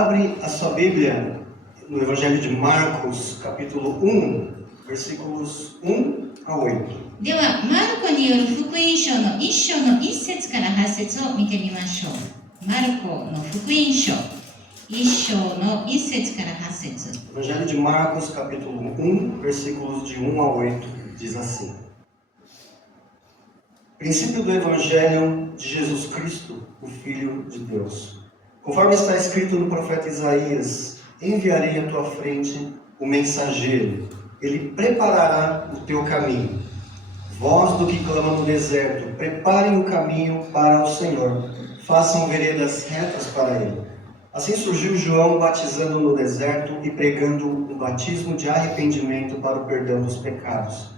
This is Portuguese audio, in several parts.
abre a sua Bíblia no Evangelho de Marcos, capítulo 1, versículos 1 a 8. では、マルコによる福音書の1章の1節から8節を見てみましょう。マルコの福音書1章の1節から8節。 Evangelho de Marcos, capítulo 1, versículos de 1 a 8, diz assim: Princípio do Evangelho de Jesus Cristo, o Filho de Deus. Conforme está escrito no profeta Isaías, enviarei à tua frente o mensageiro, ele preparará o teu caminho. Voz do que clama no deserto, preparem o caminho para o Senhor, façam veredas retas para ele. Assim surgiu João batizando no deserto e pregando um batismo de arrependimento para o perdão dos pecados.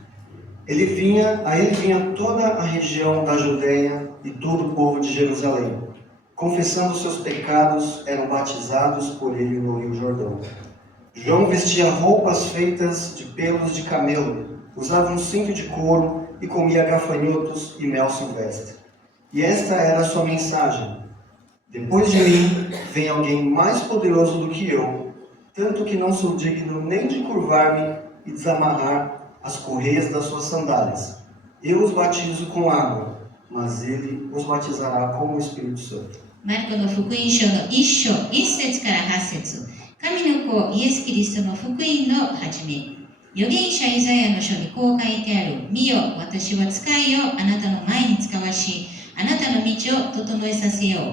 A ele vinha toda a região da Judeia e todo o povo de Jerusalém. Confessando seus pecados, eram batizados por ele no Rio Jordão. João vestia roupas feitas de pelos de camelo, usava um cinto de couro e comia gafanhotos e mel silvestre. E esta era a sua mensagem: depois de mim vem alguém mais poderoso do que eu, tanto que não sou digno nem de curvar-me e desamarrar as correias das suas sandálias. Eu os batizo com água, mas ele os batizará com o Espírito Santo. マルコの福音書の1章1節から8節。神の子イエス・キリストの福音の始め。預言者イザヤの書にこう書いてある。見よ、私は使いをあなたの前に使わし、あなたの道を整えさせよう。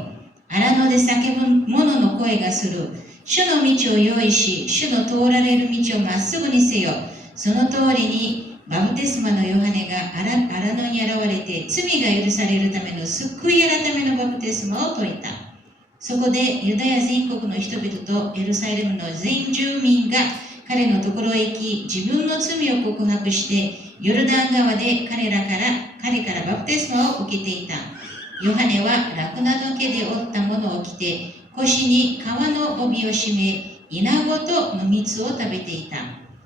荒野で叫ぶ者の声がする。主の道を用意し、主の通られる道をまっすぐにせよ。その通りにバプテスマのヨハネが荒野に現れて罪が許されるための救い改めのバプテスマを説いた。そこでユダヤ全国の人々とエルサレムの全住民が彼のところへ行き、自分の罪を告白してヨルダン川で彼からバプテスマを受けていた。ヨハネはラクナの毛で織ったものを着て、腰に革の帯を締め、イナゴとの蜜を食べていた。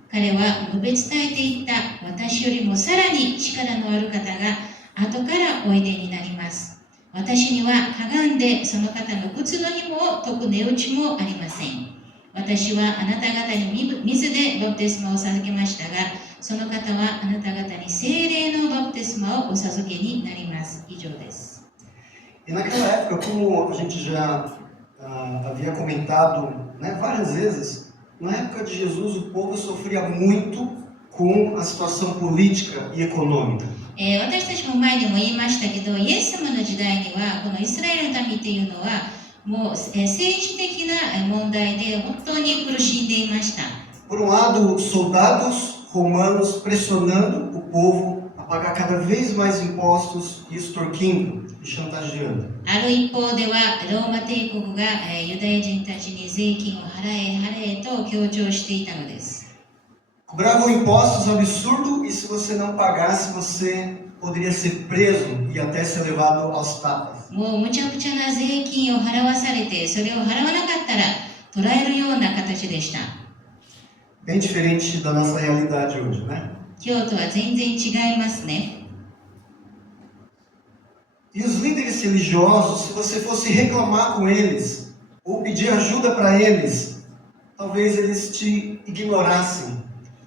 彼は述べ伝えていった。私よりもさらに力のある方が後からおいでになります。私にはかがんでその方の靴の紐を解く値打ちもありません。私はあなた方に水でバプテスマを授けましたが、その方はあなた方に聖霊のバプテスマをお授けになります。以上です。E naquela época, como a gente já havia comentado, várias vezes, na época de Jesus o povo sofria muito com a situação política e econômica. 私たちも前にも言いましたけど、イエス様の時代にはこのイスラエルの民っていうのはもう政治的な問題で本当に苦しんでいました。Por um lado, soldados romanos pressionando o povo a pagar cada vez mais impostos e extorquindo e chantageando. ある一方ではローマ帝国がユダヤ人たちに税金を払えと強調していたのです。Cobravam impostos absurdos e se você não pagasse, você poderia ser preso e até ser levado aos tapas. もうむちゃくちゃな税金を払わされて、それを払わなかったら捕らえるような形でした。Bem diferente da nossa realidade hoje, né? 今日とは全然違いますね。E os líderes religiosos, se você fosse reclamar com eles ou pedir ajuda para eles, talvez eles te ignorassem.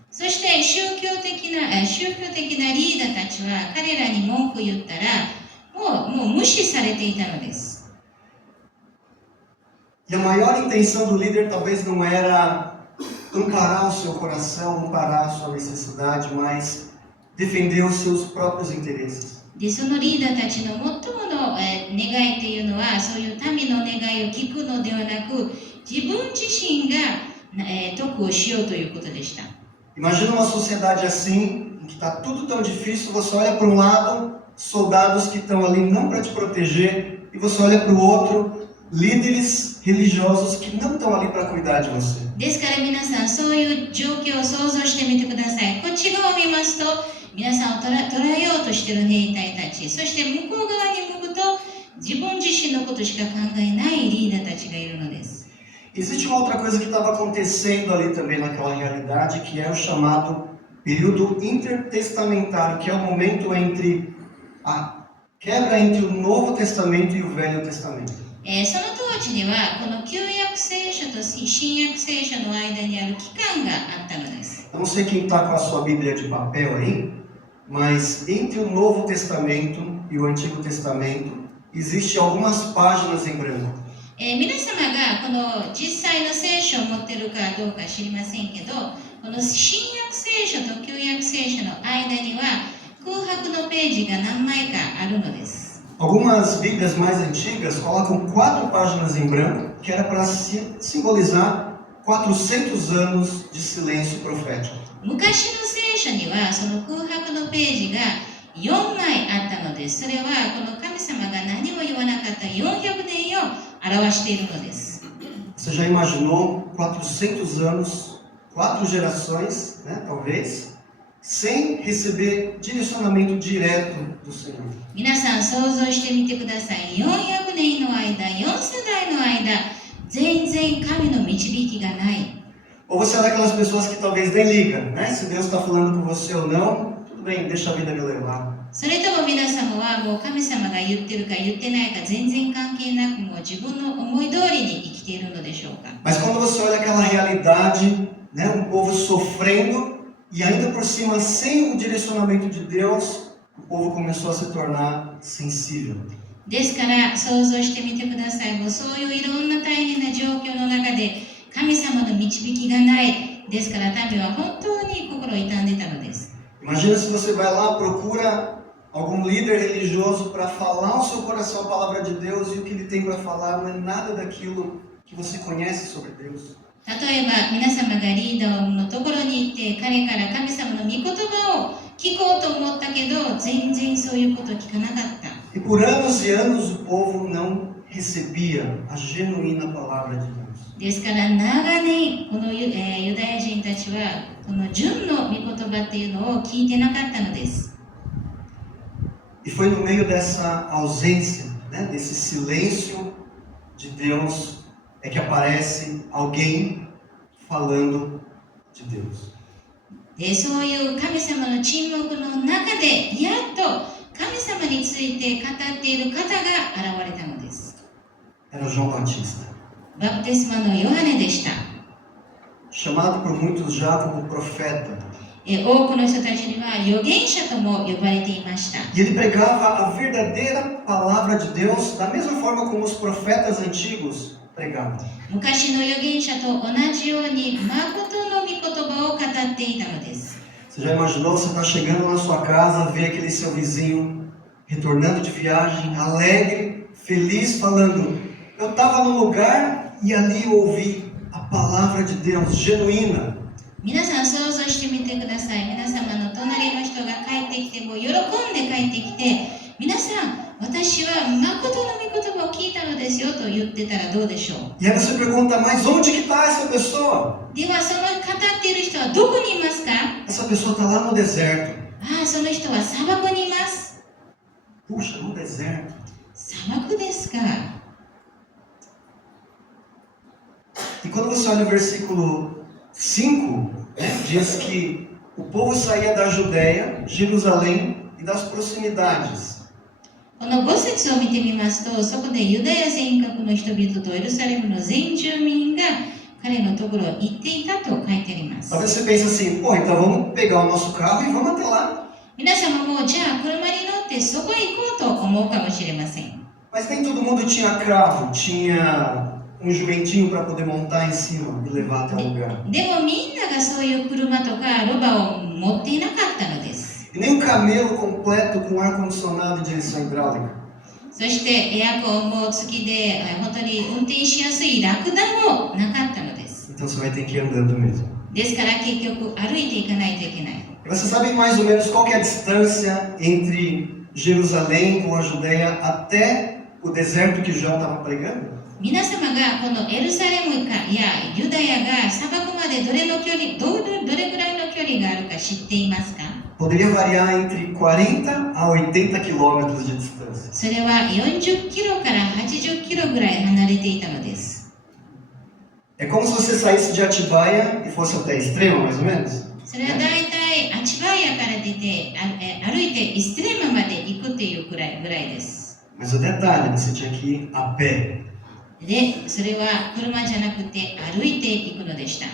そして宗教的なリーダーたちは彼らに文句を言ったらもう無視されていたのです。E a maior intenção do líder talvez não era amparar o seu coração, amparar a sua necessidade, mas defender os seus próprios interesses. で、そのリーダーたちの最もの願いというのは、そういう民の願いを聞くのではなく、自分自身が得をしようということでした。Imagina uma sociedade assim, em que está tudo tão difícil, você olha para um lado, soldados que estão ali não para te proteger, e você olha para o outro, líderes religiosos que não estão ali para cuidar de você. ですから皆さん、そういう状況を想像してみてください。こっち側を見ますと、皆さんを捕らえようとしている兵隊たち、そして向こう側に向くと、自分自身のことしか考えないリーダーたちがいるのです。Existe uma outra coisa que estava acontecendo ali também naquela realidade, que é o chamado período intertestamentário, que é o momento entre a quebra entre o Novo Testamento e o Velho Testamento. その当当時にはこの旧約聖書と新約聖書の間にある期間があったのです。 Eu não sei quem está com a sua Bíblia de papel aí, mas entre o Novo Testamento e o Antigo Testamento existem algumas páginas em branco. 皆様がこの実際の聖書を持っているかどうか知りませんけど、この新約聖書と旧約聖書の間には空白のページが何枚かあるのです。 Algumas Bíblias mais antigas colocam 4 páginas em branco, que era para simbolizar 400 anos de silêncio profético. 昔の聖書にはその空白のページが4枚あったのです。それはこの神様が何も言わなかった400年を表しているのです。 Você já imaginou 400 anos, 4 gerações, né, talvez, sem receber direcionamento direto do Senhor? 皆さん想像してみてください。400年の間、4世代の間、全然神の導きがない。 Ou você é daquelas pessoas que talvez nem liga, né? Se Deus está falando com você ou não, tudo bem, deixa a vida me levar. それとも皆様はもう神様が言ってるか言ってないか全然関係なくもう自分の思い通りに生きているのでしょうか。 Mas quando você olha aquela realidade, né, um povo sofrendo e ainda por cima sem o direcionamento de Deus, o povo começou a se tornar sensível. ですから想像してみてください。もうそういういろんな大変な状況の中で神様の導きがない。ですから民は本当に心を痛んでたのです。 Imagina se você vai lá, procura algum líder religioso para falar ao seu coração a palavra de Deus e o que ele tem para falar não é nada daquilo que você conhece sobre Deus. 例えば皆様がリーダーのところに行って彼から神様の御言葉を聞こうと思ったけど全然そういうことを聞かなかった。 E por anos e anos o povo não recebia a genuína palavra de Deus. ですから長年このユダヤ人たちはこの純の御言葉っていうのを聞いてなかったのです。 E foi no meio dessa ausência, né, desse silêncio de Deus, é que aparece alguém falando de Deus. でそういう神様の沈黙の中でやっと神様について語っている方が現れたのです。 Era João Batista, バプテスマのヨハネでした。 chamado por muitos já como profeta. 多くの人たちには預言者とも呼ばれていました。 E ele pregava a verdadeira palavra de Deus da mesma forma como os profetas antigos pregavam. 昔の預言者と同じように誠の御言葉を語っていたのです。 Você já imaginou, você está chegando na sua casa, vê aquele seu vizinho retornando de viagem, alegre, feliz, falando: eu estava no lugar e ali eu ouvi a palavra de Deus genuína. 皆さん想像してみてください。皆様の隣の人が帰ってきてもう喜んで帰ってきて、皆さん私は誠の御言葉を聞いたのですよと言ってたらどうでしょう。 E aí você pergunta: mas onde que está essa pessoa? ではその語っている人はどこにいますか？ Essa pessoa está lá no deserto. ああ、その人は砂漠にいます。 Puxa, no deserto. 砂漠ですか。 E quando você olha o versículo 5, né, diz que o povo saía da Judéia, Jerusalém e das proximidades. この5節を見てみますと、そこでユダヤ全国の人々とエルサレムの全住民が彼のところへ行っていたと書いてあります。 Talvez você pense assim: pô, então vamos pegar o nosso carro e vamos até lá. 皆様もじゃあ車に乗ってそこへ行こうと思うかもしれません。 Mas nem todo mundo tinha carro, tinha um jumentinho para poder montar em cima e levar até o lugar. でもみんながそういう車とかロバを持っていなかったのです。 E nem um camelo completo com ar-condicionado e direção hidráulica. そしてエアコンも付きで本当に運転しやすいラクダもなかったのです。 Então você vai ter que ir andando mesmo. ですから結局歩いていかないといけない。 E você sabe mais ou menos qual que é a distância entre Jerusalém ou a Judéia até o deserto que João estava pregando? 皆様がこのエルサレムかやユダヤが砂漠までどれぐらいの距離があるか知っていますか？ Poderia variar entre 40 a 80 quilômetros de distância. それは40キロから80キロぐらい離れていたのです。 É como se você saísse de Atibaia e fosse até Extrema, mais ou menos. それはだいたいアチバイヤから出て歩いてイステレマまで行くっていうぐらいです。 Mas o detalhe, você tinha que ir a pé. で、それは車じゃなくて歩いていくのでした。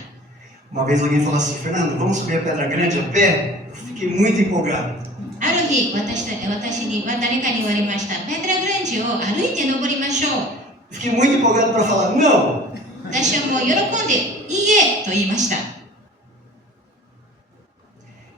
Uma vez alguém falou assim, Fernando, vamos subir a Pedra Grande a pé? Eu fiquei muito empolgado. ある日、私に誰かに言われました。ペトラグランジを歩いて登りましょう。Fiquei muito empolgado para falar, não! 私はもう喜んで、いいえと言いました。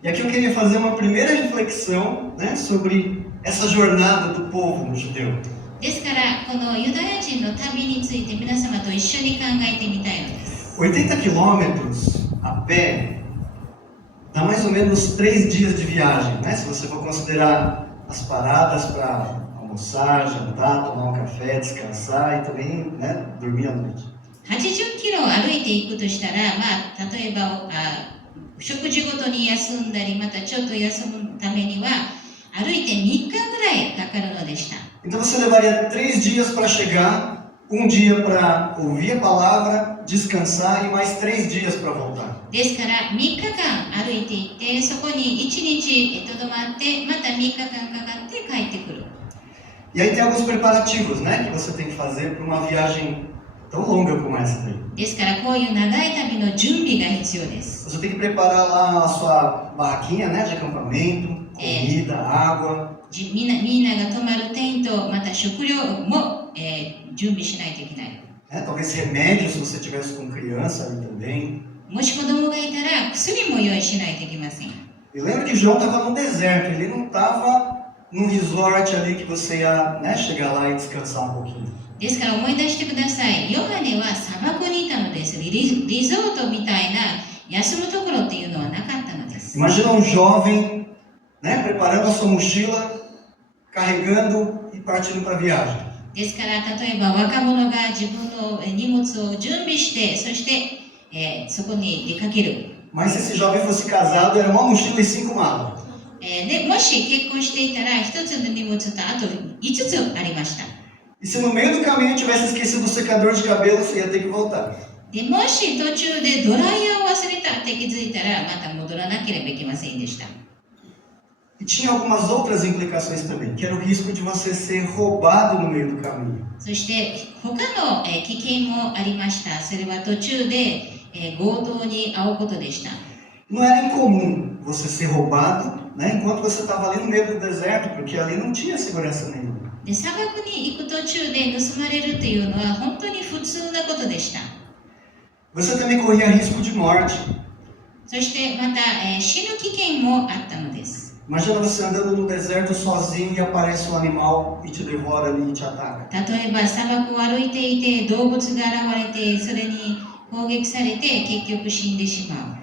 E aqui eu queria fazer uma primeira reflexão, né, sobre essa jornada do povo judeu. ですから、このユダヤ人の旅について皆様と一緒に考えてみたいのです。80 quilômetros a pé dá mais ou menos 3 dias de viagem, né? Se você for considerar as paradas para almoçar, jantar, tomar um café, descansar e também, né, dormir à noite. 80キロ歩いていくとしたら、例えば食事ごとに休んだり、またちょっと休むためには歩いて3日ぐらいかかるのでした。Então você levaria 3 dias para chegar, 1 dia para ouvir a palavra, descansar e mais 3 dias para voltar. ですから3日間歩いていって、そこに1日とどまって、また3日間かかって帰ってくる。E aí tem alguns preparativos, né, que você tem que fazer para uma viagem tão longa como essa daí. ですからこういう長い旅の準備が必要です。 Você tem que preparar lá a sua barraquinha, né, de acampamento, comida, água. みんなが泊まるテント、また食料も、準備しないといけない。 Né, talvez remédios se você tivesse com criança ali também. もし子供がいたら薬も用意しないといけません。 E lembra que João estava no deserto, ele não estava num resort ali que você ia, né, chegar lá e descansar um pouquinho. ですから思い出してください。ヨハネは砂漠にいたのです。リゾートみたいな休むところっていうのはなかったのです。 Imagina um jovem, né, preparando a sua mochila, carregando e partindo para a viagem. ですから例えば若者が自分の荷物を準備して、そして、そこに出かける。 Mas se esse jovem fosse casado, era uma mochila e 5 malas. でもし結婚していたら一つの荷物とあと5つありました。 E se no meio do caminho tivesse esquecido o secador de cabelo, você ia ter que voltar. でもし途中でドライヤーを忘れたって気づいたらまた戻らなければいけませんでした。 E tinha algumas outras implicações também, que era o risco de você ser roubado no meio do caminho. そして他の危険もありました。それは途中で強盗に遭うことでした。 Não era incomum você ser roubado, né, enquanto você estava ali no meio do deserto, porque ali não tinha segurança nenhuma. で砂漠に行く途中で盗まれるというのは本当に普通なことでした。 Você também corria risco de morte. そしてまた、死ぬ危険もあったのです。 Imagina você andando no deserto sozinho e aparece um animal e te devora ali e te ataca. 例えば砂漠を歩いていて動物が現れてそれに攻撃されて結局死んでしまう。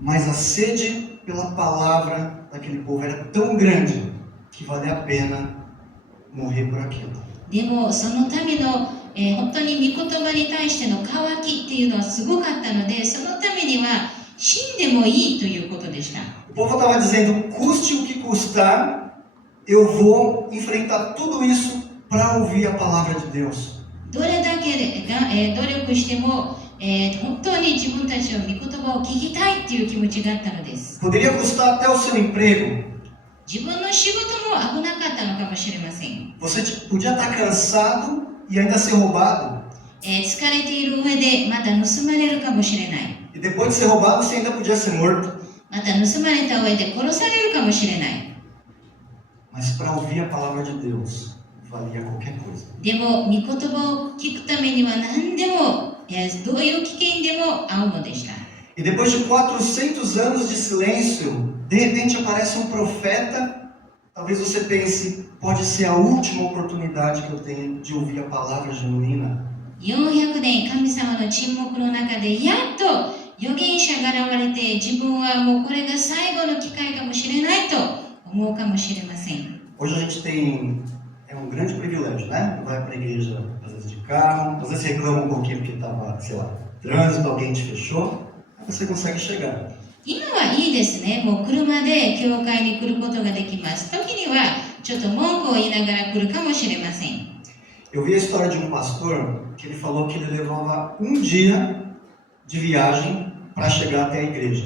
Mas a sede pela palavra daquele povo era tão grande que valia a pena morrer por aquilo. でもそのための、本当に御言葉に対しての渇きっていうのはすごかったので、そのためには死んでもいいということでした。 O povo estava dizendo, custe o que custar, eu vou enfrentar tudo isso para ouvir a palavra de Deus. どれだけが、努力しても、本当に自分たちの御言葉を聞きたいっていう気持ちがあったのです。 Poderia custar até o seu emprego. 自分の仕事も危なかったのかもしれません。 Você podia estar cansado e ainda ser roubado. 疲れている上でまた盗まれるかもしれない。 E depois de ser roubado, você ainda podia ser morto. また盗まれた上で殺されるかもしれない。 Mas para ouvir a palavra de Deus, valia qualquer coisa. でも、御言葉を聞くためには何でも、どういう危険でも合うのでした。 E depois de 400 anos de silêncio, de repente aparece um profeta. Talvez você pense, pode ser a última oportunidade que eu tenho de ouvir a palavra genuína. 400年神様の沈黙の中でやっと預言者が現れて、自分はもうこれが最後の機会かもしれないと思うかもしれません。 Hoje a gente tem um grande privilégio, né? Vai para a igreja às vezes de carro, às vezes reclama um pouquinho porque estava, sei lá, trânsito, alguém te fechou, aí você consegue chegar. 今はいいですね。もう車で教会に来ることができます。時にはちょっと文句を言いながら来るかもしれません。 Eu vi a história de um pastor que ele falou que ele levava um dia de viagem para chegar até a igreja.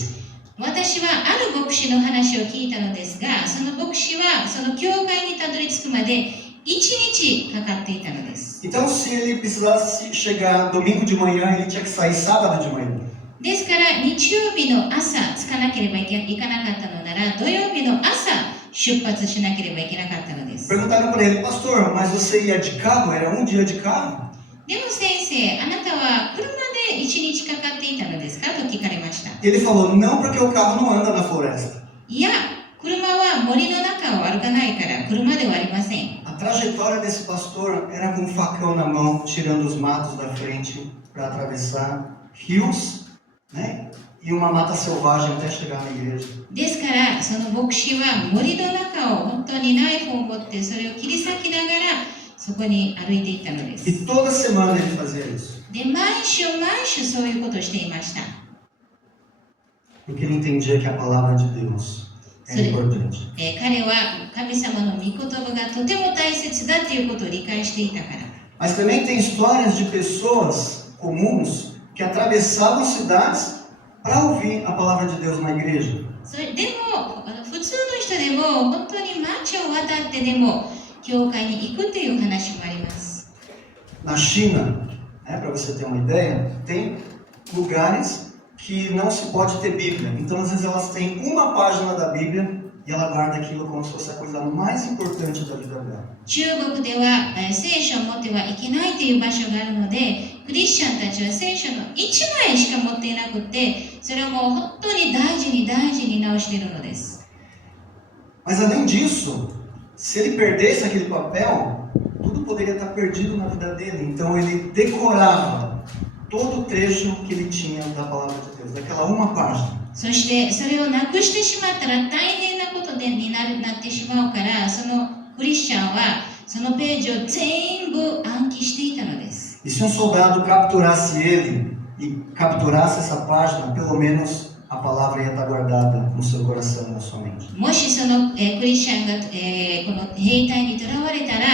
私はある牧師の話を聞いたのですが、その牧師はその教会にたどり着くまで1日かかっていたのです。 Então, se ele precisasse chegar domingo de manhã, ele tinha que sair sábado de manhã. ですから日曜日の朝着かなければいかなかったのなら、土曜日の朝出発しなければいけなかったのです。 Perguntaram para ele, pastor, mas você ia de carro? Era um dia de carro? でも先生、あなたは車で1日かかっていたのですかと聞かれました。 Ele falou, não, porque o carro não anda na floresta. いや、車は森の中を歩かないから車ではありません。 A trajetória desse pastor era com um facão na mão, tirando os matos da frente para atravessar rios, né? E uma mata selvagem até chegar na igreja. ですから、その牧師は森の中を本当にナイフを持ってそれを切り裂きながらそこに歩いていったのです。 E toda semana ele fazia isso. で、毎週そういうことをしていました。 Porque ele entendia que a palavra de Deus era importante. 彼は神様の御言葉がとても大切だということを理解していたから。 Mas também tem histórias de pessoas comuns que atravessavam cidades para ouvir a palavra de Deus na igreja. それでも普通の人でも本当に街を渡ってでも教会に行くという話もあります。 Na China, para você ter uma ideia, tem lugares que não se pode ter Bíblia. Então, às vezes, elas têm uma página da Bíblia e ela guarda aquilo como se fosse a coisa mais importante da vida dela. 中国では聖書を持ってはいけないという場所があるので、クリスチャンたちは聖書の1枚しか持っていなくて、それをもう本当に大事に直しているのです。 Mas, além disso, se ele perdesse aquele papel, tudo poderia estar perdido na vida dele. Então, ele decorava todo o trecho que ele tinha da palavra de Deus, daquela uma página. そしてそれをなくしてしまったら大変なことになってしまうから、そのクリスチャンはそのページを全部暗記していたのです。 E se um soldado capturasse ele e capturasse essa página, pelo menos a palavra ia estar guardada no seu coração e na sua mente. もしその、クリスチャンが、この兵隊に囚われたら、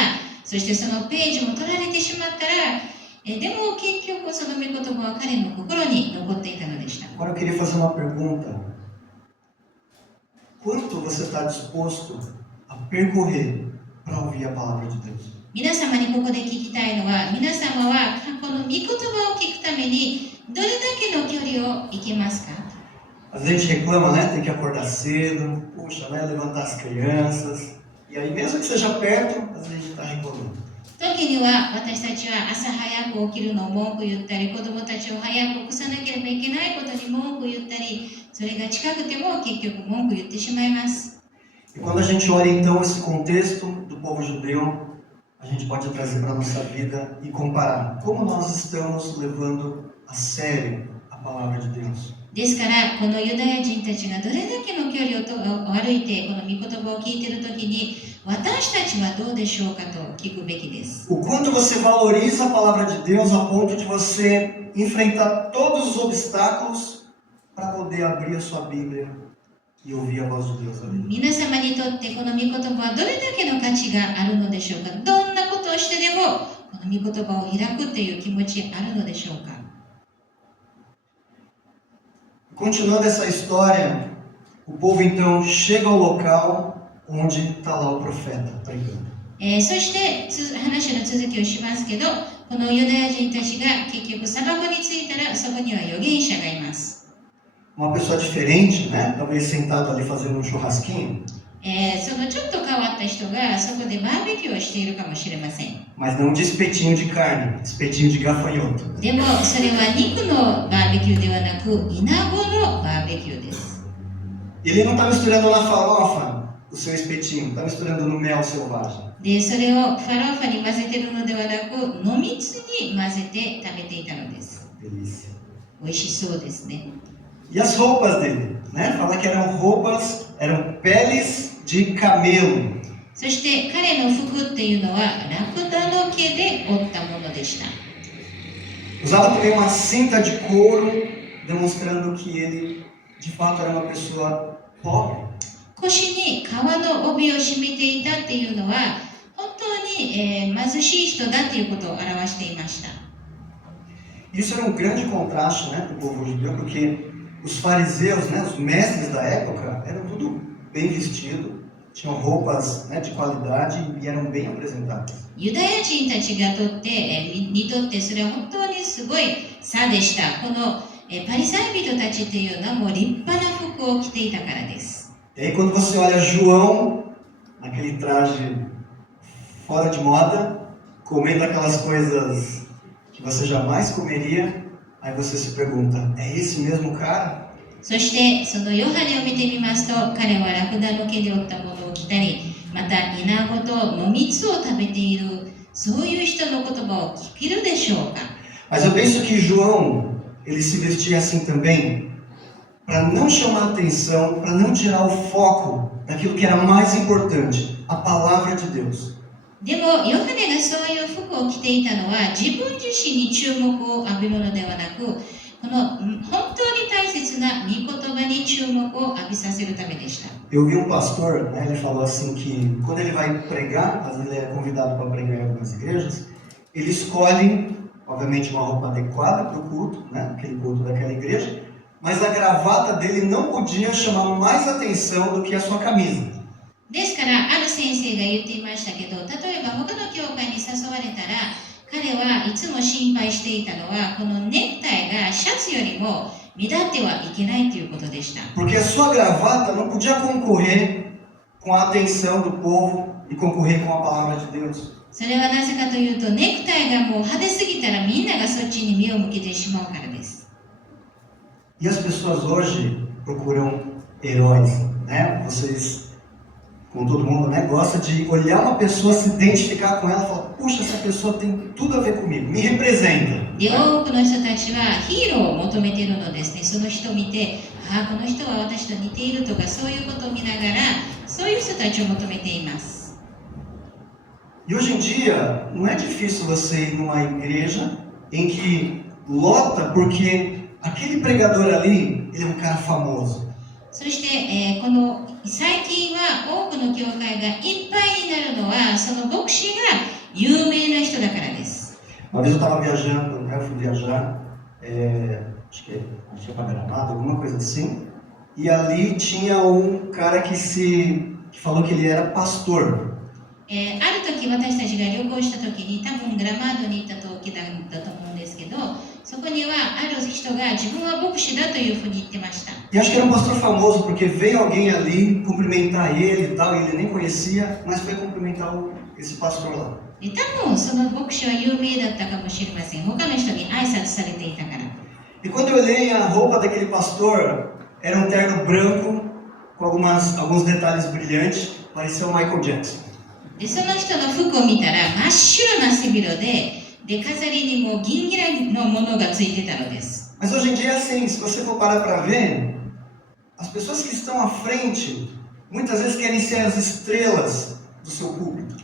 そしてそのページも取られてしまったら、でも結局その御言葉は彼の心に残っていたのでした。 Agora eu queria fazer uma pergunta. Quanto você está disposto a percorrer para ouvir a palavra de Deus? 皆様にここで聞きたいのは、皆様はこの御言葉を聞くためにどれだけの距離を行けますか？ Às vezes a gente reclama, né? Tem que acordar cedo, puxa, né? Levantar as crianças. E aí, mesmo que seja perto, às vezes a gente está reclamando. 時には私たちは朝早く起きるのを文句言ったり、子供たちを早く起こさなければいけないことに文句言ったり、それが近くても結局文句言ってしまいます。 E quando a gente olha então esse contexto do povo judeu, a gente pode trazer para a nossa vida e comparar como nós estamos levando a sério a palavra de Deus. ですから、このユダヤ人たちがどれだけの距離を歩いて、この御言葉を聞いているときに、私たちはどうでしょうかと聞くべきです。 O quanto você valoriza a palavra de Deus a ponto de você enfrentar todos os obstáculos para poder abrir a sua Bíblia e ouvir a voz de Deus ali. 皆様にとってこの御言葉はどれだけの価値があるのでしょうか。どんなことをしてでもこの御言葉を開くという気持ちあるのでしょうか。 Continuando essa história, o povo então chega ao local onde está lá o profeta pregando. そして話の続きをしますけど、このユダヤ人たちが結局砂漠に着いたらそこには預言者がいます。 Uma pessoa diferente, né? Talvez sentado ali fazendo um churrasquinho, そのちょっと変わった人がそこでバーベキューをしているかもしれません。 mas não de espetinho de carne, espetinho de gafanhoto. でもそれは肉のバーベキューではなく、イナゴのバーベキューです。 Ele não está misturando na farofa o seu espetinho, está misturando no mel selvagem. で、それをファローファに混ぜているのではなく、野蜜に混ぜて食べていたのです。 Delícia. 美味しそうですね。 E as roupas dele, né? Fala que eram roupas, eram peles de camelo. そして彼の服っていうのはラクダの毛で織ったものでした。 Usava também uma cinta de couro, demonstrando que ele, de fato, era uma pessoa pobre. 腰に革の帯を締めていたっていうのは、本当に、貧しい人だっていうことを表していました。 Isso era um grande contraste, né, para o povo judeu, porque os fariseus, né, os mestres da época, eram tudo bem vestido, tinham roupas, né, de qualidade e eram bem apresentadas. ユダヤ人たちがとって、にとってそれは本当にすごい差でした。この、パリサイ人たちというのはもう立派な服を着ていたからです。E aí quando você olha João, aquele traje fora de moda, comendo aquelas coisas que você jamais comeria, aí você se pergunta, é esse mesmo cara? そしてそのヨハネを見てみますと、彼はラクダの毛で折ったものを着たり、またイナゴと野蜜を食べている、そういう人の言葉を聞けるでしょうか。 Mas eu penso que João, ele se vestia assim também, para não chamar atenção, para não tirar o foco daquilo que era mais importante, a palavra de Deus. でもヨハネがそういう服を着ていたのは自分自身に注目を浴びるのではなく、この本当に大切な御言葉に注目を浴びさせるためでした。 Eu vi um pastor, né, ele falou assim que quando ele vai pregar, às vezes ele é convidado para pregar em algumas igrejas, ele escolhe, obviamente, uma roupa adequada para o culto, né, aquele culto daquela igreja, mas a gravata dele não podia chamar mais atenção do que a sua camisa. ですから、ある先生が言っていましたけど、例えば他の教会に誘われたら、彼はいつも心配していたのは、このネクタイがシャツよりも目立ってはいけないということでした。 Porque a sua gravata não podia concorrer com a atenção do povo e concorrer com a palavra de Deus. それはなぜかというと、ネクタイがもう派手すぎたらみんながそっちに目を向けてしまうからです。 E as pessoas hoje procuram heróis, né? Vocês, como todo mundo, né, gosta de olhar uma pessoa, se identificar com ela e falar, puxa, essa pessoa tem tudo a ver comigo, me representa. で、多くの人たちはヒーローを求めているのですね。その人を見て、ああ、この人は私と似ているとか、そういうことを見ながら、そういう人たちを求めています。 E hoje em dia, não é difícil você ir numa igreja em que lota porque aquele pregador ali, ele é um cara famoso. そして、この最近は多くの教会がいっぱいになるのは、その牧師が有名な人だからです。 Uma vez eu estava viajando, né, eu fui viajar, acho que para Gramado, alguma coisa assim, e ali tinha um cara que falou que ele era pastor. ある時私たちが旅行した時に、多分グラマードに行った時だと思うんですけど、そこにはある人が自分は牧師だというふうに言ってました。 E acho que era um pastor famoso porque veio alguém ali cumprimentar ele e tal, e ele nem conhecia, mas foi cumprimentar esse pastor lá. で、多分その牧師は有名だったかもしれません。他の人に挨拶されていたから。 E quando eu olhei a roupa daquele pastor, era um terno branco com alguns detalhes brilhantes, parecia o Michael Jackson. で、その人の服を見たら真っ白な背広で、飾りにも銀ギラのものがついてたのです。 Mas hoje em dia é assim, se você for parar para ver, as pessoas que estão à frente, muitas vezes querem ser as estrelas do seu público.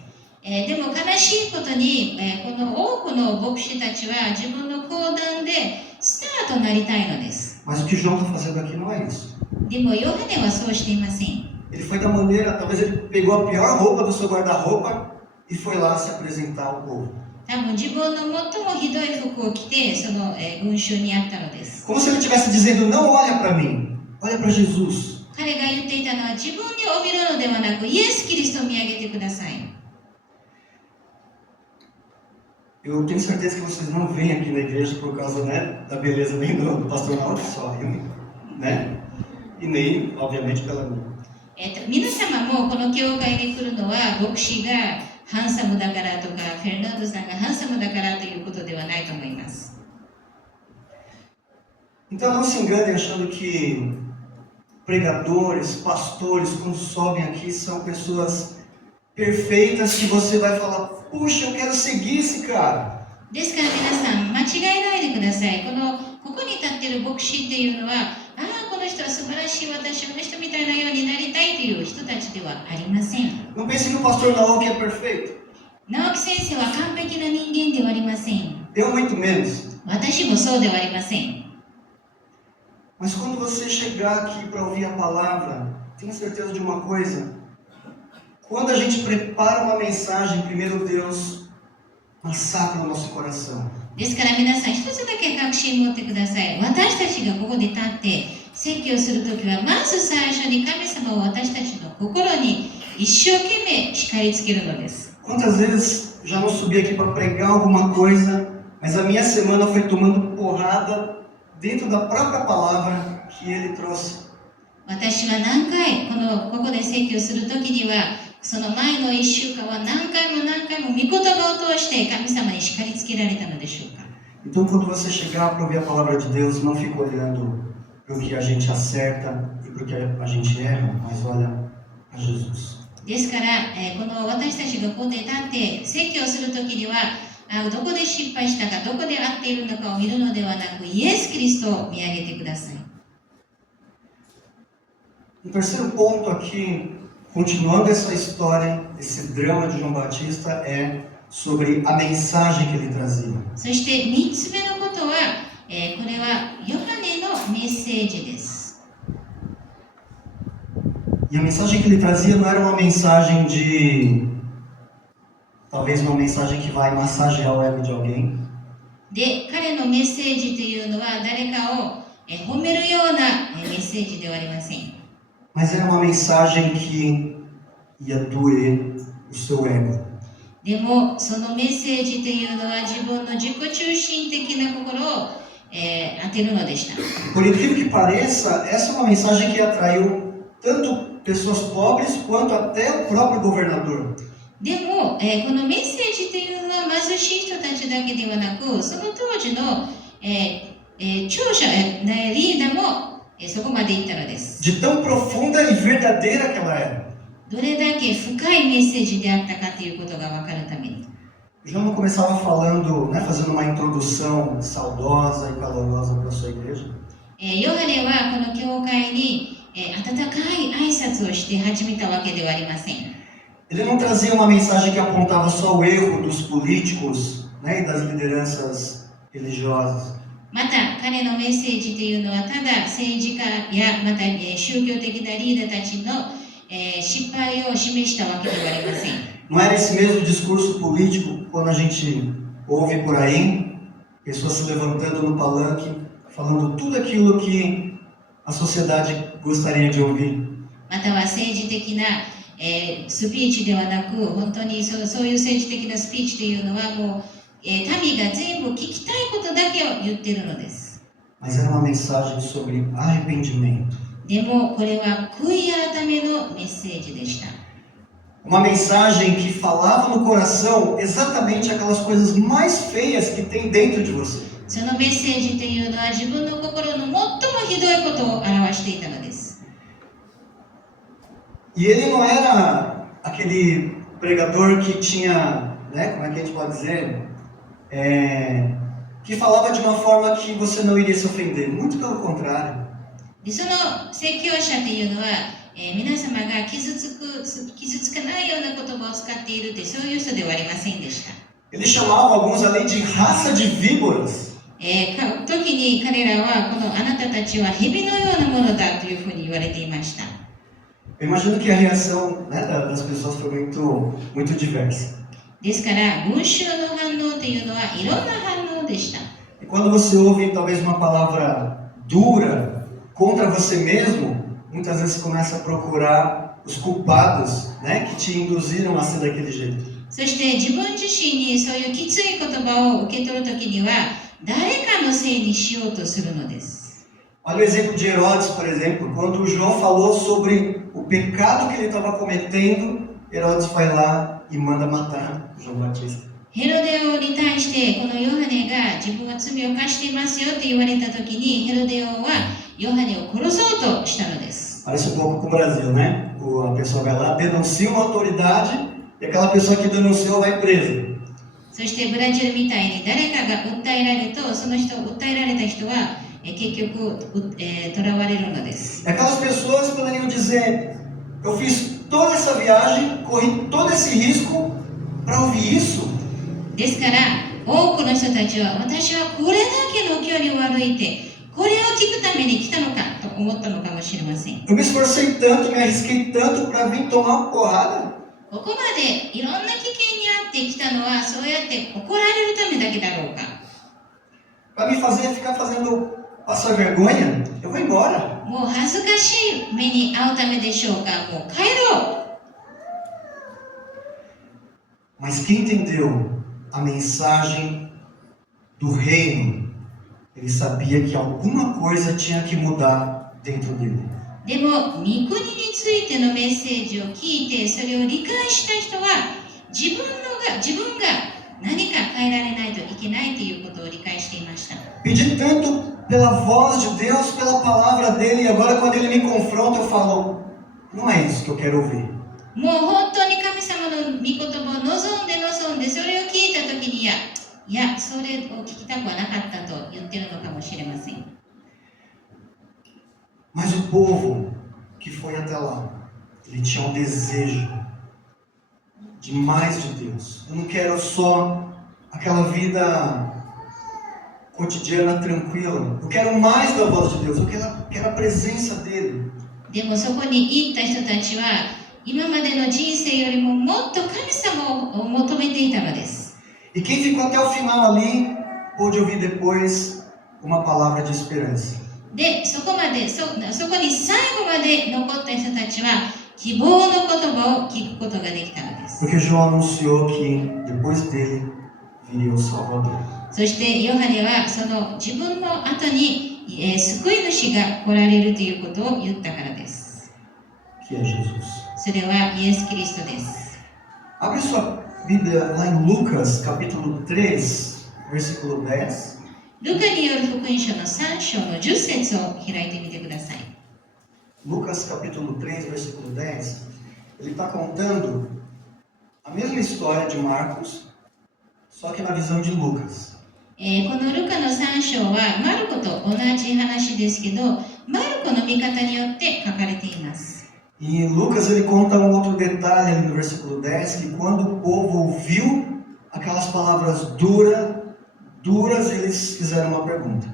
でも悲しいことに、この多くの牧師たちは自分の講談でスターとなりたいのです。 Mas o que João está fazendo aqui não é isso. でもヨハネはそうしていません。 Ele foi da maneira, talvez ele pegou a pior roupa do seu guarda-roupa e foi lá se apresentar ao povo. 多分自分の最もひどい服を着てその群衆にあったのです。 Como se ele estivesse dizendo, não olha para mim, olha para Jesus. 彼が言っていたのは自分にを見るのではなくイエス・キリストを見上げてください。 Eu tenho certeza que vocês não vêm aqui na igreja por causa, né, da beleza nem do pastor Naoto só, né? E nem, obviamente, pela minha. 皆様もこの教会に来るのは牧師がハンサムだからとかフェルナンドさんがハンサムだからということではないと思います。 Então não se enganem achando que pregadores, pastores, quando sobem aqui, são pessoas perfeitas que você vai falar, puxa, eu quero seguir esse cara. ですから皆さん間違えないでください。ここに立っている牧師っていうのは、この人は素晴らしい、私はこの人みたいなようになりたいという人たちではありません。 Não pense que o pastor Naoki é perfeito. 直樹先生は完璧な人間ではありません。 Eu muito menos. 私もそうではありません。 Mas quando você chegar aqui para ouvir a palavra, tenha certeza de uma coisa. Quando a gente prepara uma mensagem, primeiro Deus massacra o nosso coração. ですから皆さん一つだけ確信持ってください。私たちがここで立って説教するときは、まず最初に神様を私たちの心に一生懸命叱りつけるのです。 Quantas vezes já não subi aqui para pregar alguma coisa, mas a minha semana foi tomando porrada dentro da própria palavra que ele trouxe. 私は何回ここで説教するときには、その前の1週間は何回も御言葉を通して神様に叱りつけられたのでしょうか。 Então, quando você chegar para ouvir a palavra de Deus, não fique olhando para o que a gente acerta e para o que a gente erra, mas olha para Jesus. ですから、この私たちがここで立って説教するときには、どこで失敗したか、どこで合っているのかを見るのではなく、イエス・キリストを見上げてください。 terceiro ponto aqui, continuando essa história, esse drama de João Batista, é sobre a mensagem que ele trazia. そして3つ目のことは、これはヨハネのメッセージです。 E a mensagem que ele trazia não era uma mensagem de... talvez uma mensagem que vai massagear o ego de alguém. で、彼のメッセージというのは誰かを褒めるようなメッセージではありません。 Mas era uma mensagem que ia doer o seu ego. でも、そのメッセージというのは自分の自己中心的な心を、当てるのでした。 Por incrível que pareça, essa é uma mensagem que atraiu tanto pessoas pobres quanto até o próprio governador. でも、このメッセージというのは貧しい人たちだけではなく、その当時の、聴者、リーダーも、そこまで言ったのです。 De tão profunda e verdadeira que ela era. どれだけ深いメッセージであったかということが分かるために。 João começava falando, né, fazendo uma introdução saudosa e calorosa para a sua igreja. ヨハネはこの教会に、温かい挨拶をして始めたわけではありません。 Ele não trazia uma mensagem que apontava só o erro dos políticos, né, e das lideranças religiosas. また彼のメッセージというのはただ政治家やまた宗教的なリーダーたちの失敗を示したわけではありません。 Não era esse mesmo discurso político quando a gente ouve por aí pessoas se levantando no palanque, falando tudo aquilo que a sociedade gostaria de ouvir. または政治的な、スピーチではなく、本当にそういう政治的なスピーチというのはもう、民が全部聞きたいことだけを言っているのです。 Mas era uma mensagem sobre arrependimento. でもこれは悔い改めのメッセージでした。 Uma mensagem que falava no coração exatamente aquelas coisas mais feias que tem dentro de você. そのメッセージというのは自分の心の最もひどいことを表していたのです。 E ele não era aquele pregador que tinha, né, como é que a gente pode dizer? Que falava de uma forma que você não iria se ofender. Muito pelo contrário. でその説教者というのは、皆様が傷つかないような言葉を使っているというそういう人ではありませんでした。 Ele chamava alguns além de raça de víboras. 時に彼らはこのあなたたちは蛇のようなものだというふうに言われていました。 Eu imagino que a reação, né, das pessoas foi muito diversa. ですから群衆の反応というのはいろんな反応でした。 E quando você ouve talvez uma palavra dura contra você mesmo, muitas vezes você começa a procurar os culpados, né, que te induziram a ser daquele jeito. そして自分自身にそういうきつい言葉を受け取るときには誰かのせいにしようとするのです。 Olha o exemplo de Herodes, por exemplo. Quando João falou sobre o pecado que ele estava cometendo, Herodes vai lá e manda matar João Batista. ヘロデオに対してこのヨハネが自分は罪を犯していますよと言われたときにヘロデオはヨハネを殺そうとしたのです。 Parece um pouco com o Brasil, né? A pessoa vai lá, denuncia uma autoridade e aquela pessoa que denunciou vai presa. そしてブラジルみたいに誰かが訴えられるとその人訴えられた人は結局囚われるのです。 Aquelas pessoas poderiam dizer: eu fiz toda essa viagem, corri todo esse risco para ouvir isso. ですから多くの人たちは私はこれだけの距離を歩いてこれを聞くために来たのかと思ったのかもしれません。 Eu me esforcei tanto, me arrisquei tanto para vir tomar uma porrada. ここまでいろんな危険にあってきたのはそうやって怒られるためだけだろうか。 Para me fazer ficar fazendo passar vergonha, eu vou embora. もう恥ずかしい目に遭うためでしょうか。もう帰ろう。Mas quem entendeu a mensagem do reino, ele sabia que alguma coisa tinha que mudar dentro dele. でも、御国についてのメッセージを聞いて、それを理解した人は、自分が何か変えられないといけないということを理解していました。 Pedi tanto pela voz de Deus, pela palavra dele, e agora quando ele me confronta, eu falo, não é isso que eu quero ouvir. もう本当に神様の御言葉を望んで、それを聞いたときに、いや、それを聞きたくはなかったと言ってるのかもしれません。 Mas o povo que foi até lá, ele tinha um desejo de mais de Deus. Eu não quero só aquela vida cotidiana tranquila. Eu quero mais da voz de Deus. Eu quero a presença dele. でもそこに行った人たちは、今までの人生よりももっと神様を求めていたのです。 E quem ficou até o final ali pôde ouvir depois uma palavra de esperança. で、そこに最後まで残った人たちは希望の言葉を聞くことができたのです。 Porque João anunciou que depois dele viria o Salvador. そしてヨハネはその自分の後に、救い主が来られるということを言ったからです。 Que é Jesus. それはイエス・キリストです。 Abre sua Bíblia lá em Lucas, capítulo 3, versículo 10. ルカによる福音書の3章の10節を開いてみてください。 Lucas, capítulo 3, versículo 10. Ele está contando a mesma história de Marcos, só que na visão de Lucas. このルカの3章はマルコと同じ話ですけど、マルコの見方によって書かれています。 E Lucas ele conta um outro detalhe ali no versículo 10, que quando o povo ouviu aquelas palavras duras, eles fizeram uma pergunta.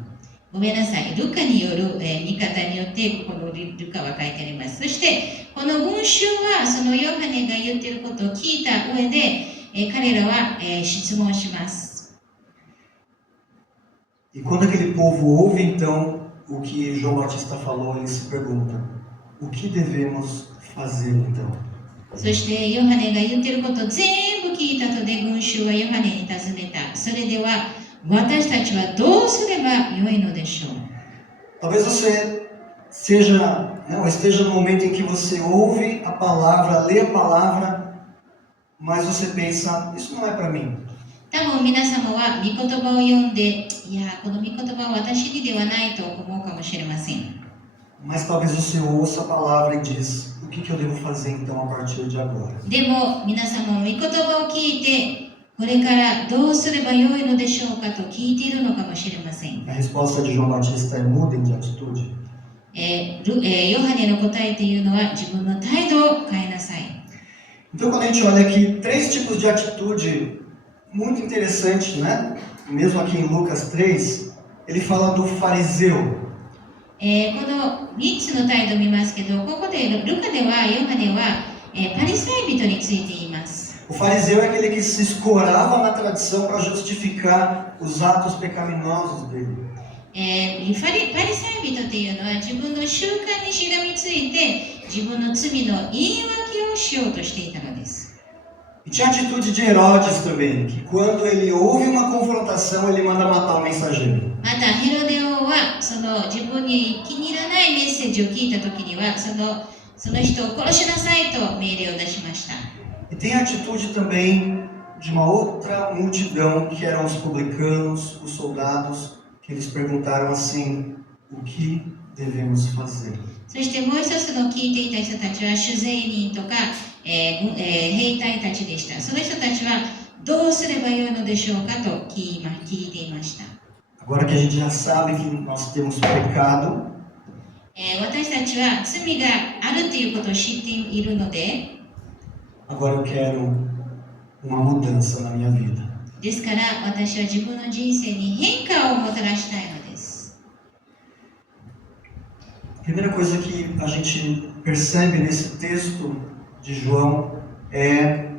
ごめんなさい。ルカによる、見方によってこのルカは書いてあります。そしてこの群衆はそのヨハネが言っていることを聞いた上で、彼らは、質問します。 E quando aquele povo ouve então o que João Batista falou, eles se perguntam: o que devemos fazer então? そしてヨハネが言っていることを全部聞いたとで群衆はヨハネに尋ねた。それでは私たちはどうすればよいのでしょう。 Talvez você esteja no momento em que você ouve a palavra, lê a palavra, mas você pensa: isso não é para mim. 多分皆様は御言葉を読んで、いや、この御言葉は私にではないと思うかもしれません。 Mas talvez você ouça a palavra e diz: o que eu devo fazer então a partir de agora? でも皆様も御言葉を聞いて、これからどうすればよいのでしょうかと聞いているのかもしれません。 A resposta de João Batista é: mudem de atitude. ヨハネの答えというのは自分の態度を変えなさい。 Então, quando a gente olha aqui, 3 tipos de atitude muito interessante, né? Mesmo aqui em Lucas 3, ele fala do fariseu. この3つの態度を見ますけど、ここでルカではヨハネは、パリサイ人について言います。 O fariseu é aquele que se escorava na tradição para justificar os atos pecaminosos dele. パリサイ人というのは自分の習慣にしがみついて自分の罪の言い訳をしようとしていたのです。 E tinha a atitude de Herodes também, que quando ele ouve uma confrontação, ele manda matar o mensageiro. またヘロデ王はその自分に気に入らないメッセージを聞いた時にはその人を殺しなさいと命令を出しました。 E tem a atitude também de uma outra multidão, que eram os publicanos, os soldados, que eles perguntaram assim: o que devemos fazer? そしてもう一つの聞いていた人たちは主税人とか、兵隊たちでした。その人たちはどうすればよいのでしょうかと聞いていました。 Agora que a gente já sabe que nós temos pecado, 私たちは罪があるということを知っているので、 agora eu quero uma mudança na minha vida. ですから私は自分の人生に変化をもたらしたいのです。 A primeira coisa que a gente percebe nesse texto de João é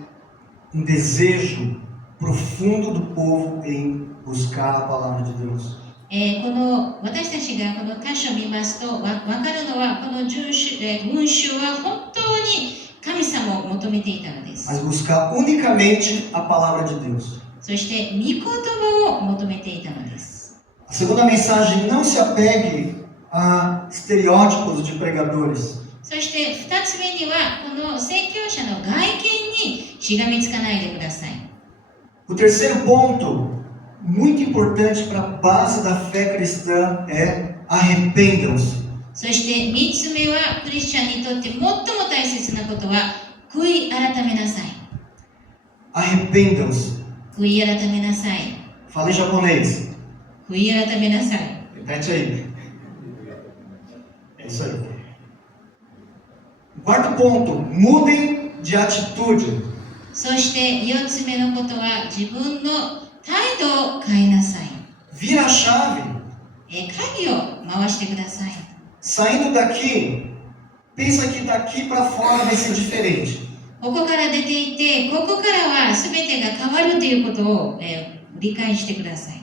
um desejo profundo do povo em buscar a palavra de Deus. この私たちがこの箇所を見ますと分かるのはこの群衆は本当に神様を求めていたのです。 mas buscar unicamente a palavra de Deus. そして御言葉を求めていたのです。 A segunda mensagem: não se apegue a estereótipos de pregadores. そして2つ目には、この宣教者の外見にしがみつかないでください。 O terceiro ponto, muito importante para a base da fé cristã, é arrependam-se. そして3つ目は、クリスチャンにとって最も大切なことは、悔い改めなさい。 Arrependam-se. 悔い改めなさい。 Fala em japonês. 悔い改めなさい。 Repete aí. É isso aí. Quarto ponto, mudem de atitude. そして4つ目のことは、自分の態度を変えなさい。 Vira a chave. 鍵を回してください。 Saindo daqui, pensa que daqui para fora vai ser diferente. ここから出ていて、ここからは全てが変わるということを、理解してください。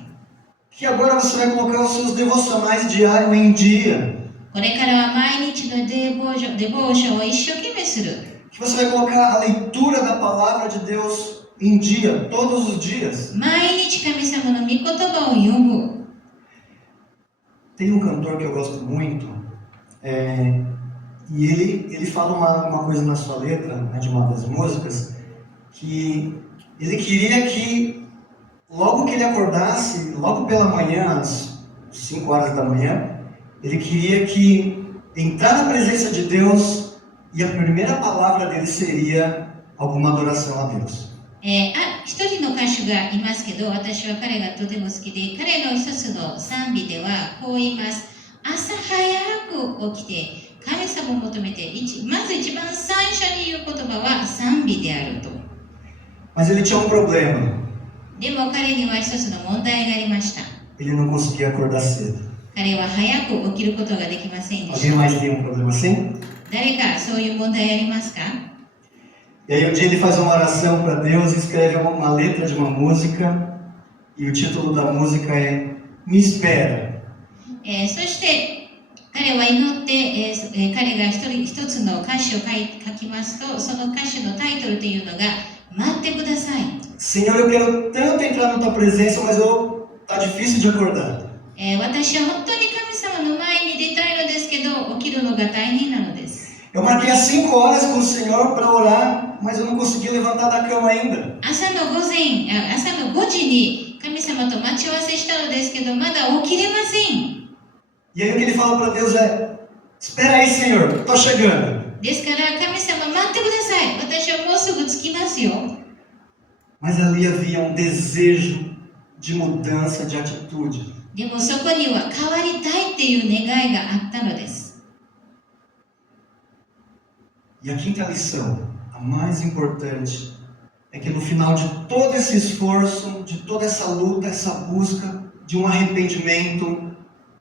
Que agora você vai colocar os seus devocionais diários em dia. これからは毎日のデボーションを一生懸命する。 Que você vai colocar a leitura da palavra de Deus em dia, todos os dias. 毎日神様の御言葉を読む。 Tem um cantor que eu gosto muito, e ele fala uma coisa na sua letra, né, de uma das músicas, que ele queria que logo que ele acordasse, logo pela manhã, às 5 horas da manhã, ele queria que entrar na presença de Deus e a primeira palavra dele seria alguma adoração a Deus. 一人の歌手がいますけど、私は彼がとても好きで、彼の一つの賛美ではこう言います。朝早く起きて神様を求めて、まず一番最初に言う言葉は賛美であると。 Mas ele tinha um problema. でも彼には一つの問題がありました。 Ele não conseguia acordar cedo. 彼は早く起きることができませんでし Alguém た。 mais tem um problema assim? 誰かそういう問題ありますか？ E aí um dia ele faz uma oração para Deus e escreve uma letra de uma música, e o título da música é Me Espera. そして彼は祈って、彼が一つの歌詞を書きますと、その歌詞のタイトルというのが待ってください。 Senhor, eu quero tanto entrar na tua presença, mas tá difícil de acordar. 私は本当に神様の前に出たいのですけど、起きるのが大変なのです。 Eu marquei as 5 horas com o Senhor para orar, mas eu não consegui levantar da cama ainda. 朝の5時に神様と待ち合わせしたのですけど、まだ起きれません。 E aí o que ele fala para Deus é: Espera aí, Senhor, tô chegando. ですから神様待ってください。私はもうすぐ着きますよ。 Mas ali havia um desejo de mudança de atitude. でもそこには変わりたいっていう願いがあったのです。 E a quinta lição, a mais importante, é que no final de todo esse esforço, de toda essa luta, essa busca de um arrependimento,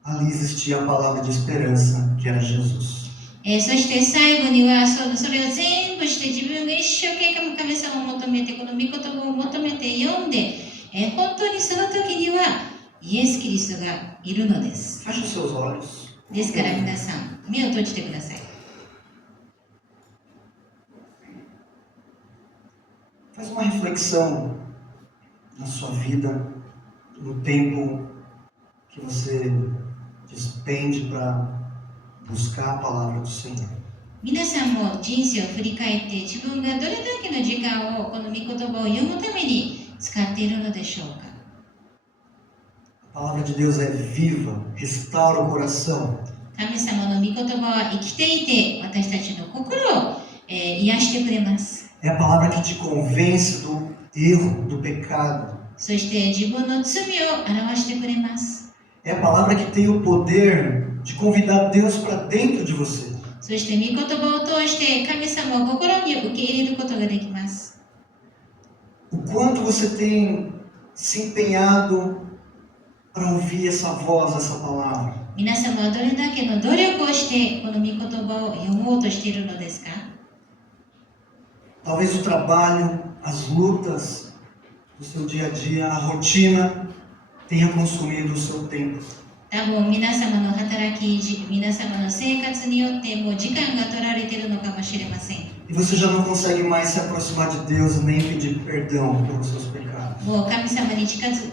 ali existia a palavra de esperança, que era Jesus. そして最後にはそれを全部して自分が一生懸命神様を求めて、この御言葉を求めて読んで、本当にその時にはイエス・キリストがいるのです。 Feche os seus olhos. ですから皆さん、目を閉じてください。 Faz uma reflexão na sua vida, no tempo que você despende para buscar a palavra do Senhor. 皆さんも人生を振り返って自分がどれだけの時間をこの御言葉を読むために使っているのでしょうか。 A palavra de Deus é viva, restaura o coração. 神様の御言葉は生きていて私たちの心を、癒してくれます。 É a palavra que te convence do erro, do pecado. そして自分の罪を表してくれます。 É a palavra que tem o poder de convidar Deus para dentro de você. そして御言葉を通して神様を心に受け入れることができます。 O quanto você tem se empenhado para ouvir essa voz, essa palavra. 皆様はどれだけの努力をしてこの御言葉を読もうとしているのですか？ Talvez o trabalho, as lutas do seu dia a dia, a rotina tenha consumido o seu tempo. 多分皆様の働きし、皆様の生活によってもう時間が取られているのかもしれません。 E você já não consegue mais se aproximar de Deus nem pedir perdão pelos seus pecados. もう神様に近づ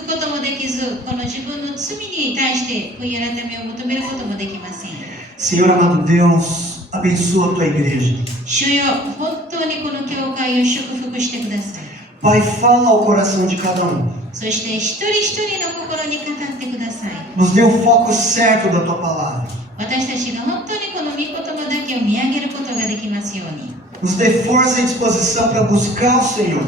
くこともできず、この自分の罪に対して悔い改めを求めることもできません。 Senhor amado Deus, abençoa a tua igreja. 主よ、本当にこの教会を祝福してください。 Pai, fala ao coração de cada um. そして一人一人の心に語ってください。 Nos dê o foco certo da tua palavra. 私たちが本当にこの御言葉だけを見上げることができますように。 Nos dê força e disposição para buscar o Senhor.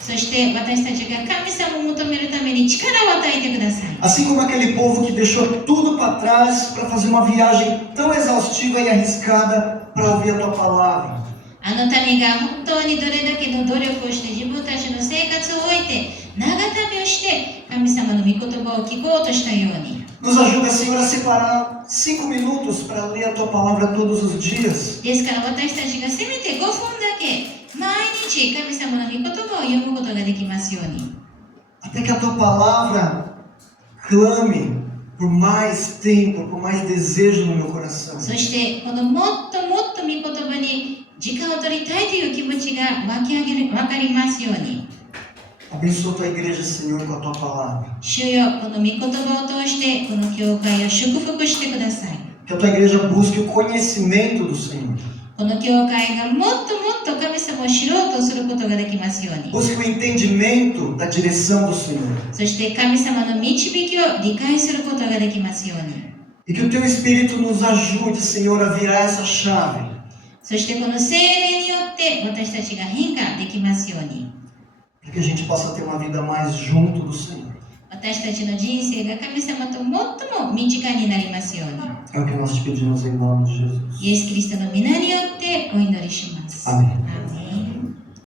そして私たちが神様を求めるために力を与えてください。 Assim como aquele povo que deixou tudo para trás para fazer uma viagem tão exaustiva e arriscada para ouvir a tua palavra. あの民が本当にどれだけの努力をして自分たちの生活を置いて長旅をして神様の御言葉を聞こうとしたように。 Nos ajuda, Senhor, a separar 5 minutos para ler a tua palavra todos os dias. ですから私たちがせめて5分だけ毎日神様の御言葉を読むことができますように。 Até que a tua palavra clame por mais tempo, por mais desejo no meu coração. そしてこのもっともっと御言葉に時間を取りたいという気持ちが湧かりますように。 Abençoa a tua igreja, Senhor, com a tua palavra. 主よ、この御言葉を通してこの教会を祝福してください。 Que a tua igreja busque o conhecimento do Senhor. この教会がもっともっと神様を知ろうとすることができますように。 Busque o entendimento da direção do Senhor. そして神様の導きを理解することができますように。 E que o teu Espírito nos ajude, Senhor, a virar essa chave. そしてこの聖霊によって私たちが変化できますように。 Para que a gente possa ter uma vida mais junto do Senhor. 私たちの人生が神様ともっとも身近になりますように。 É o que nós te pedimos em nome de Jesus. イエス・キリストの皆によってお祈りします。アーメン。アーメン。